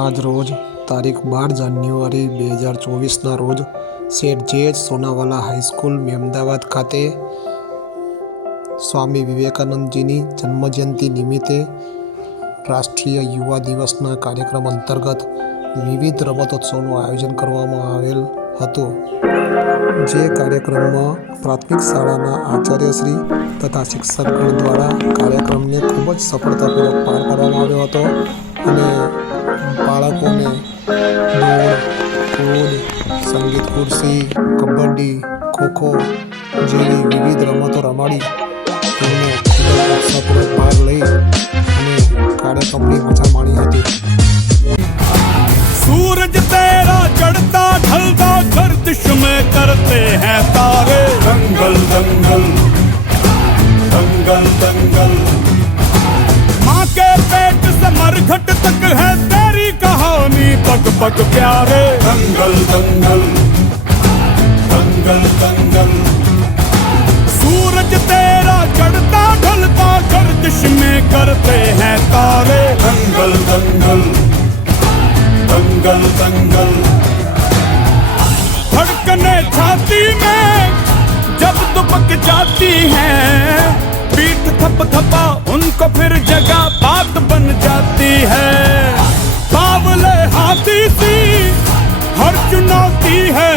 આજ રોજ તારીખ 12 જાન્યુઆરી 2024ના રોજ શેઠ જે સોનાવાલા હાઈસ્કૂલ મેમદાવાદ ખાતે સ્વામી વિવેકાનંદજીની જન્મજયંતિ નિમિત્તે રાષ્ટ્રીય યુવા દિવસના કાર્યક્રમ અંતર્ગત વિવિધ રમતોત્સવનું આયોજન કરવામાં આવેલ હતું, જે કાર્યક્રમમાં પ્રાથમિક શાળાના આચાર્યશ્રી તથા શિક્ષકગણ દ્વારા કાર્યક્રમને ખૂબ જ સફળતાપૂર્વક પાર પાડવામાં આવ્યો હતો અને બાળકોને દોડ, કૂદ, સંગીત ખુરશી, કબડ્ડી, ખોખો જેવી વિવિધ રમતો રમાડી તેમને ખૂબ જ ઉત્સાહપૂર્વક ભાગ લઈ અને કાર્યક્રમની મજા માણી હતી. सूरज तेरा चढ़ता ढलता गर्दिश में करते हैं तारे, दंगल दंगल दंगल दंगल, माँ के पेट से मरघट तक है तेरी कहानी पग पग प्यारे, दंगल दंगल दंगल दंगल, सूरज तेरा चढ़ता ढलता गर्दिश में करते हैं तारे, दंगल दंगल दंगल दंगल, धड़कने छाती में जब दुबक जाती है, पीठ थप थपा उनको फिर जगह बात बन जाती है, बावले हाथी सी हर चुनौती है